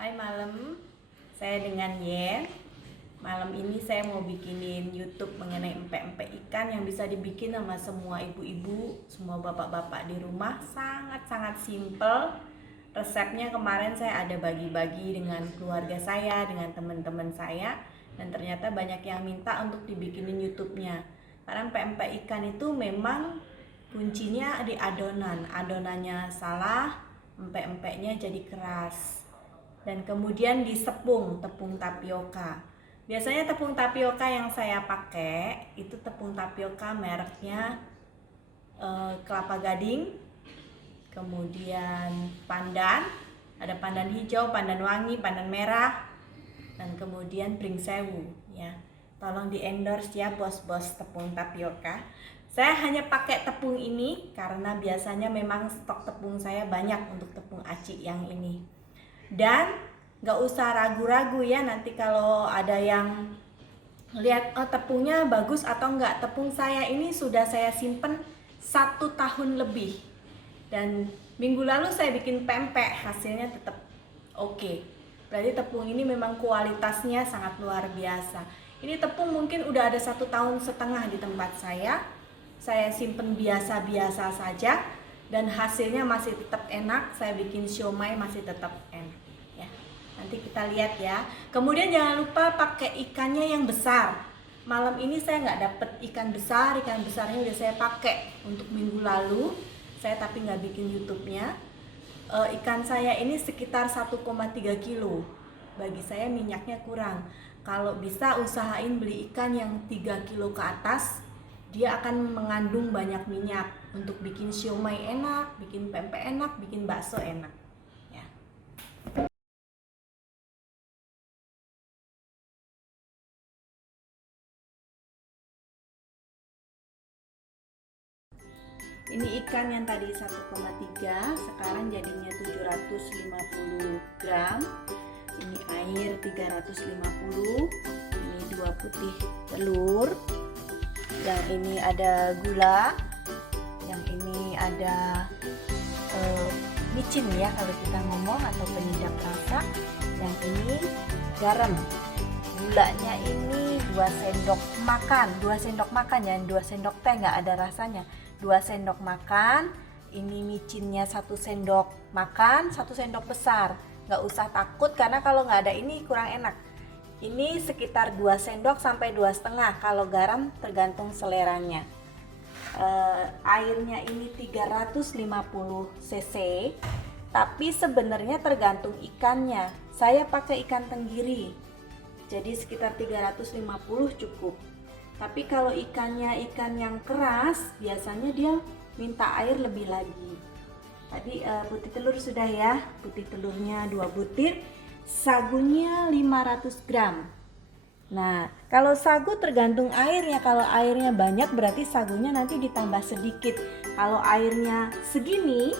Hai malam, saya dengan Yen. Malam ini saya mau bikinin YouTube mengenai empek-empek ikan yang bisa dibikin sama semua ibu-ibu, semua bapak-bapak di rumah. Sangat-sangat simple. Resepnya kemarin saya ada bagi-bagi dengan keluarga saya, dengan teman-teman saya, dan ternyata banyak yang minta untuk dibikinin YouTube-nya. Karena empek-empek ikan itu memang kuncinya di adonan. Adonannya salah, empek-empeknya jadi keras. Dan kemudian disepung tepung tapioka. Biasanya tepung tapioka yang saya pakai itu tepung tapioka mereknya Kelapa Gading, kemudian pandan, ada pandan hijau, pandan wangi, pandan merah, dan kemudian pring sewu ya. Tolong di endorse ya bos-bos tepung tapioka. Saya hanya pakai tepung ini karena biasanya memang stok tepung saya banyak untuk tepung aci yang ini. Dan gak usah ragu-ragu ya, nanti kalau ada yang lihat tepungnya bagus atau enggak. Tepung saya ini sudah saya simpen 1 tahun lebih, dan minggu lalu saya bikin pempek, hasilnya tetap oke. Berarti tepung ini memang kualitasnya sangat luar biasa. Ini tepung mungkin udah ada 1,5 tahun di tempat saya simpen biasa-biasa saja, dan hasilnya masih tetap enak. Saya bikin siomay masih tetap enak ya. Nanti kita lihat ya. Kemudian jangan lupa pakai ikannya yang besar. Malam ini saya nggak dapet ikan besar. Ikan besarnya udah saya pakai untuk minggu lalu. Saya tapi nggak bikin YouTube-nya. Ikan saya ini sekitar 1,3 kilo. Bagi saya minyaknya kurang. Kalau bisa usahain beli ikan yang 3 kilo ke atas. Dia akan mengandung banyak minyak untuk bikin siomay enak, bikin pempek enak, bikin bakso enak ya. Ini ikan yang tadi 1,3 sekarang jadinya 750 gram. Ini air 350. Ini 2 putih telur. Yang ini ada gula, yang ini ada micin ya kalau kita ngomong, atau penyedap rasa. Yang ini garam. Gulanya ini 2 sendok makan, 2 sendok makan ya, 2 sendok teh, nggak ada rasanya. 2 sendok makan. Ini micinnya 1 sendok makan, 1 sendok besar. Nggak usah takut karena kalau nggak ada ini kurang enak. Ini sekitar 2 sendok sampai 2,5. Kalau garam tergantung seleranya. Airnya ini 350 cc. Tapi sebenarnya tergantung ikannya. Saya pakai ikan tenggiri. Jadi sekitar 350 cukup. Tapi kalau ikannya ikan yang keras, biasanya dia minta air lebih lagi. Tadi putih telur sudah ya. Putih telurnya 2 butir. Sagunya 500 gram. Nah, kalau sagu tergantung airnya. Kalau airnya banyak berarti sagunya nanti ditambah sedikit. Kalau airnya segini,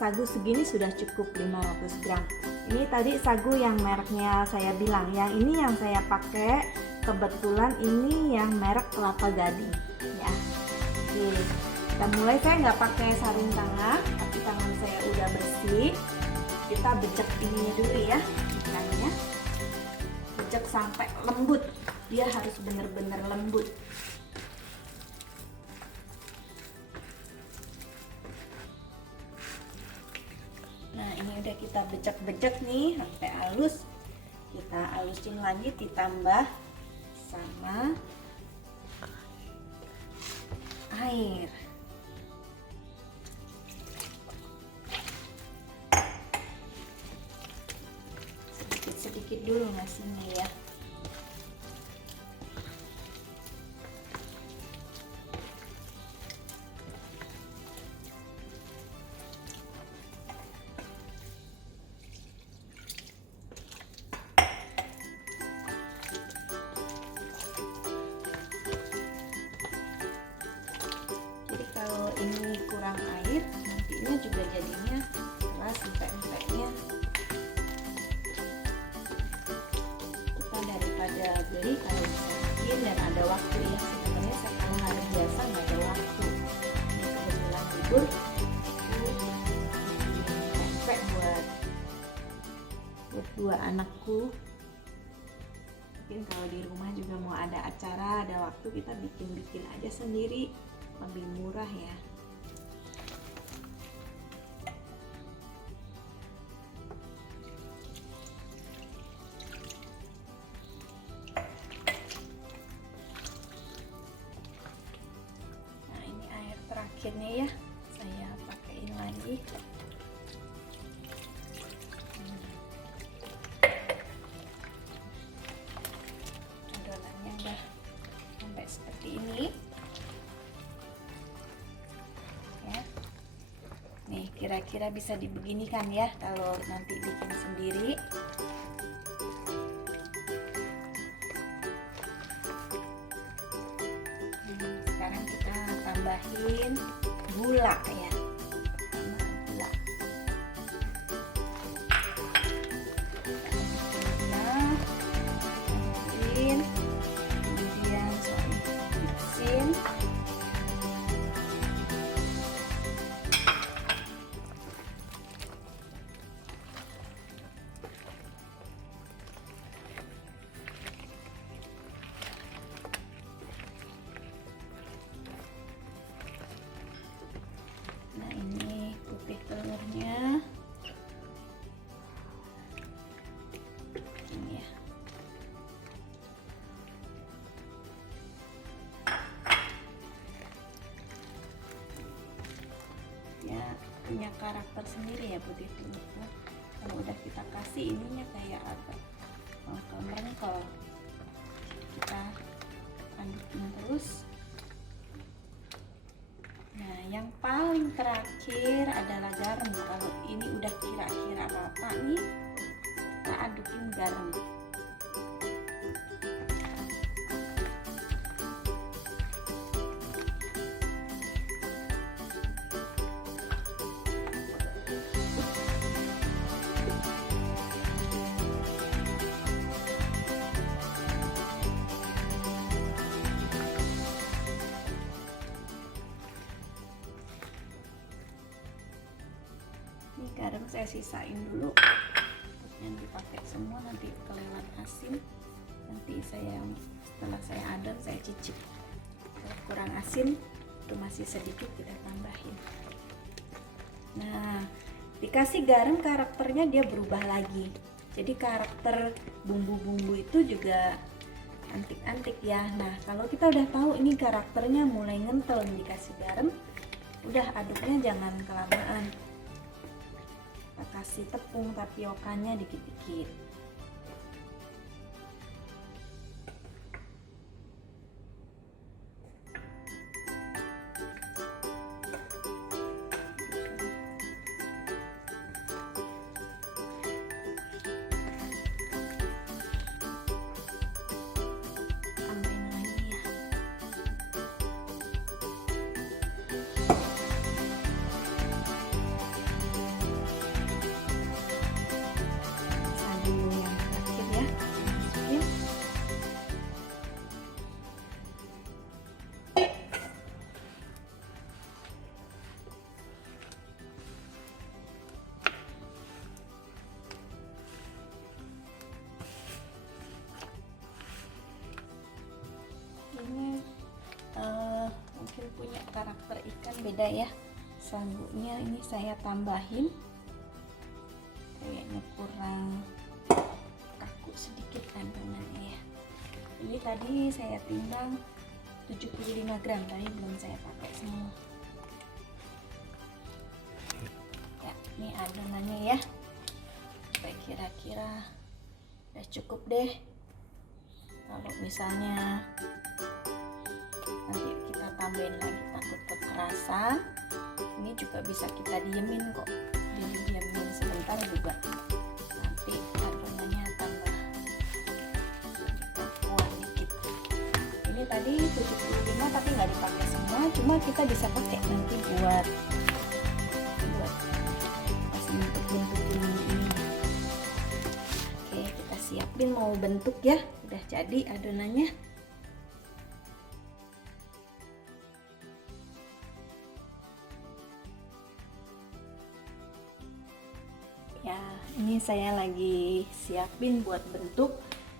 sagu segini sudah cukup 500 gram. Ini tadi sagu yang mereknya saya bilang. Yang ini yang saya pakai, kebetulan ini yang merek Kelapa Gading ya. Oke, kita mulai. Saya nggak pakai sarung tangan, tapi tangan saya udah bersih. Kita becek ini dulu ya ikannya, becek sampai lembut. Dia harus benar-benar lembut. Nah ini udah kita becek-becek nih sampai halus. Kita halusin lagi, ditambah sama air. Sedikit dulu nasinya ya. Jadi kalau ini kurang air, nantinya juga jadinya keras empek-empeknya. Daripada beli, kalau bisa bikin dan ada waktu ya. Sebenarnya saya kalau hari biasa nggak ada waktu. Ini kebetulan libur, pempek buat untuk 2 anakku. Mungkin kalau di rumah juga mau ada acara, ada waktu, kita bikin-bikin aja sendiri, lebih murah ya. Nah, ini air terakhirnya ya, saya pakaiin lagi. Seperti ini ya. Nih, kira-kira bisa dibeginikan ya kalau nanti bikin sendiri. Sekarang kita tambahin gula ya. Nah, ini putih telurnya. Ini ya. Ya, punya karakter sendiri ya putih telur. Kalau udah kita kasih ininya kayak apa? Merengkel. Kita adukin terus. Nah, yang paling terakhir adalah garam. Kalau ini udah kira-kira apa nih, kita adukin garam. Ini garam saya sisain dulu, yang dipakai semua nanti kelewat asin. Nanti setelah saya adon saya cicip. Kalau kurang asin, itu masih sedikit kita tambahin. Nah, dikasih garam karakternya dia berubah lagi. Jadi karakter bumbu-bumbu itu juga antik-antik ya. Nah, kalau kita udah tahu ini karakternya mulai ngentel dikasih garam, udah aduknya jangan kelamaan. Kita kasih tepung tapiokanya dikit-dikit. Tambahin lagi ya. Dulu yang terakhir ya, masukin. Ini mungkin punya karakter ikan beda ya. Sabuknya ini saya tambahin, kayaknya kurang kaku sedikit kandungannya ya. Ini tadi saya timbang 75 gram, tadi belum saya pakai semua ya. Ini adonannya ya, sampai kira-kira udah cukup deh. Kalau misalnya nanti kita tambahin lagi takut kekerasan, ini juga bisa kita diemin kok. Diemin sebentar juga nanti adonannya tambah kuat dikit. Ini tadi 75 tapi nggak dipakai semua, cuma kita bisa pakai nanti buat masih bentuk-bentukin ini. Oke, kita siapin mau bentuk ya. Udah jadi adonannya. Ya, ini Ini saya lagi siapin buat bentuk.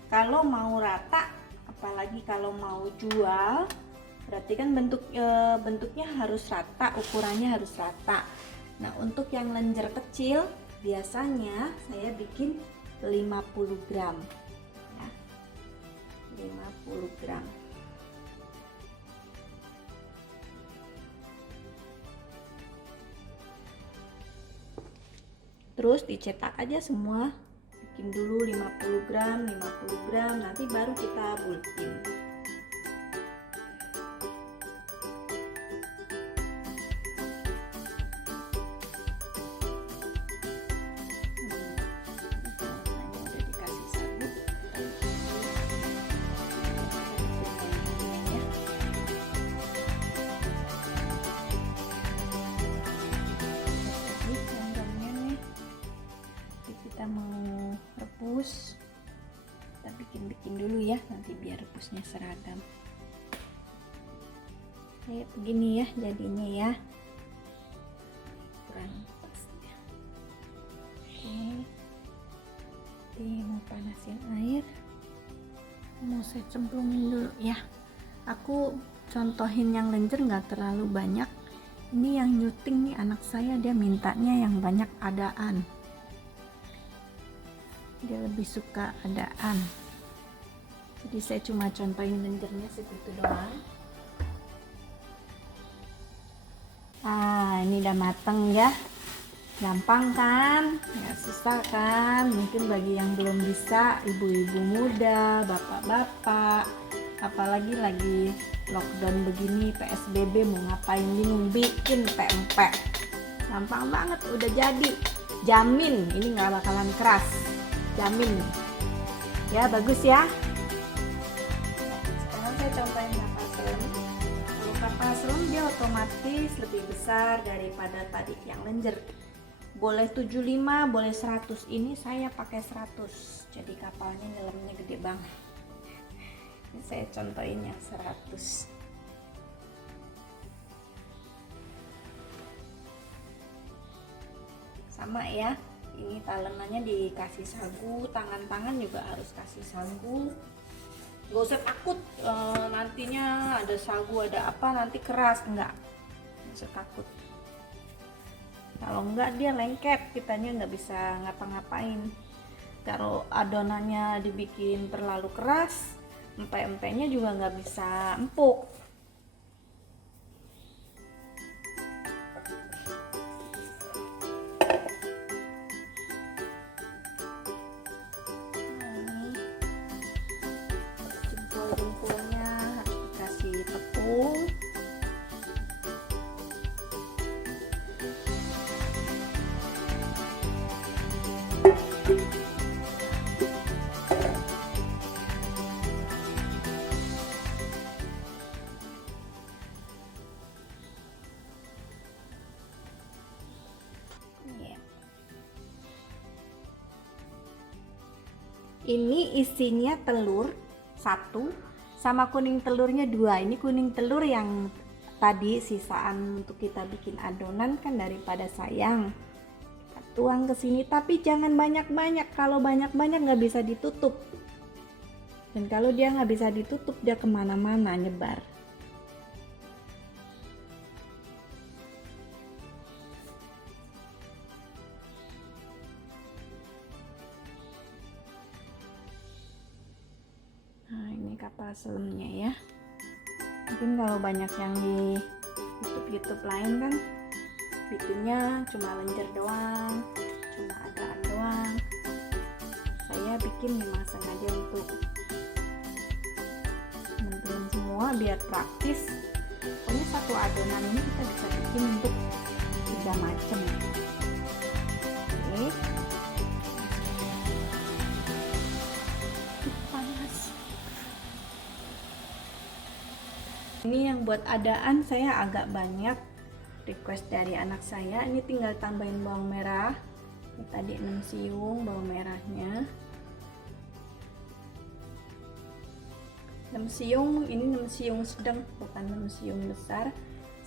Kalau mau rata, apalagi kalau mau jual, berarti kan bentuknya harus rata, ukurannya harus rata. Nah, untuk yang lenjer kecil biasanya saya bikin 50 gram ya, 50 gram. Terus dicetak aja semua, bikin dulu 50 gram, 50 gram, nanti baru kita bulkin. Mau rebus, kita bikin dulu ya, nanti biar rebusnya seragam. Kayak begini ya jadinya ya, kurang pas ya. Oke, mau panasin air, mau saya cemplungin dulu ya. Aku contohin yang lenjer nggak terlalu banyak. Ini yang nyuting nih anak saya, dia mintanya yang banyak adaan. Dia lebih suka adaan, jadi saya cuma contohin lenjernya segitu doang. Ini udah mateng ya, gampang kan, nggak susah kan. Mungkin bagi yang belum bisa, ibu-ibu muda, bapak-bapak, apalagi lagi lockdown begini, PSBB, mau ngapain bingung, bikin pempek, gampang banget, udah jadi, jamin ini nggak bakalan keras, jamin ya. Bagus ya. Sekarang saya contohin kapal selam. Kalau kapal selam dia otomatis lebih besar daripada tadi yang lenjer. Boleh 75, boleh 100. Ini saya pakai 100, jadi kapalnya nyelamnya gede banget. Ini saya contohin yang 100. Sama ya. Ini talenannya dikasih sagu, tangan-tangan juga harus kasih sagu. Gak usah takut nantinya ada sagu, ada apa, nanti keras, enggak. Gak usah takut. Kalau enggak dia lengket, kitanya nggak bisa ngapa-ngapain. Kalau adonannya dibikin terlalu keras, empek-empeknya juga nggak bisa empuk. Jempol-jempolnya harus dikasih tepung. Ini isinya telur 1 sama kuning telurnya 2. Ini kuning telur yang tadi sisaan untuk kita bikin adonan kan daripada sayang. Kita tuang ke sini, tapi jangan banyak-banyak. Kalau banyak-banyak nggak bisa ditutup. Dan kalau dia nggak bisa ditutup, dia kemana-mana nyebar. Kapal selamnya ya. Mungkin kalau banyak yang di YouTube lain kan bikinnya cuma lenjer doang, cuma adaan doang. Saya bikin memang sengaja untuk teman-teman semua biar praktis. Pokoknya satu adonan ini kita bisa bikin untuk 3 macam. Oke. Ini yang buat adaan saya agak banyak request dari anak saya. Ini tinggal tambahin bawang merah. Ini tadi 6 siung bawang merahnya. 6 siung, ini 6 siung sedang, bukan 6 siung besar.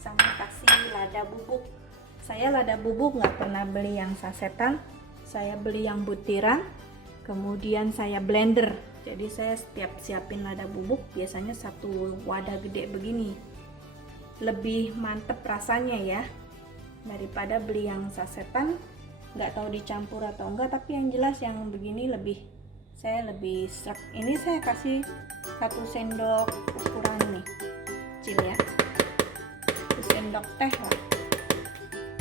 Sama kasih lada bubuk. Saya lada bubuk nggak pernah beli yang sasetan. saya beli yang butiran, kemudian saya blender. Jadi saya setiap siapin lada bubuk biasanya satu wadah gede begini. Lebih mantep rasanya ya daripada beli yang sasetan. Nggak tahu dicampur atau enggak, tapi yang jelas yang begini saya lebih srek. Ini saya kasih 1 sendok ukuran nih kecil ya, 1 sendok teh lah,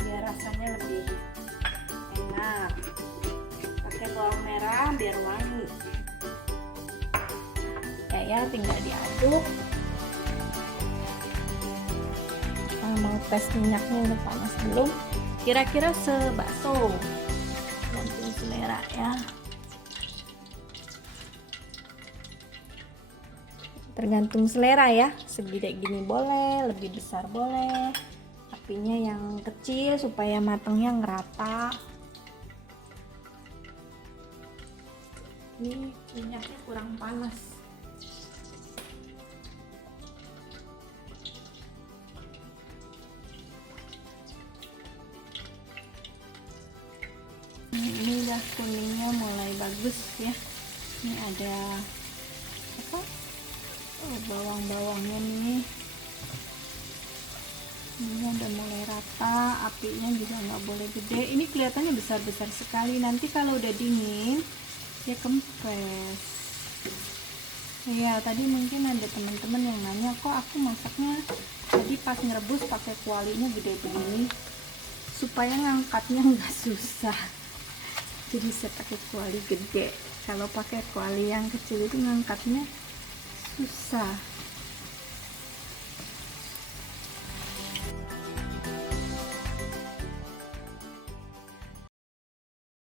biar rasanya lebih enak. Pakai bawang merah biar wangi ya, tinggal diaduk. Mau tes minyaknya udah panas belum, kira-kira sebakso, tergantung selera ya, tergantung selera ya. Segede gini boleh, lebih besar boleh, apinya yang kecil supaya matangnya ngerata. Ini minyaknya kurang panas. Ini udah kuningnya mulai bagus ya. Ini ada apa? Bawang-bawangnya nih. Ini udah mulai rata, apinya juga nggak boleh gede. Ini kelihatannya besar-besar sekali. Nanti kalau udah dingin ya kempes. Iya, tadi mungkin ada teman-teman yang nanya, kok aku masaknya tadi pas ngerebus pakai kualinya gede begini, supaya ngangkatnya nggak susah. Jadi saya pakai kuali gede. Kalau pakai kuali yang kecil itu ngangkatnya susah.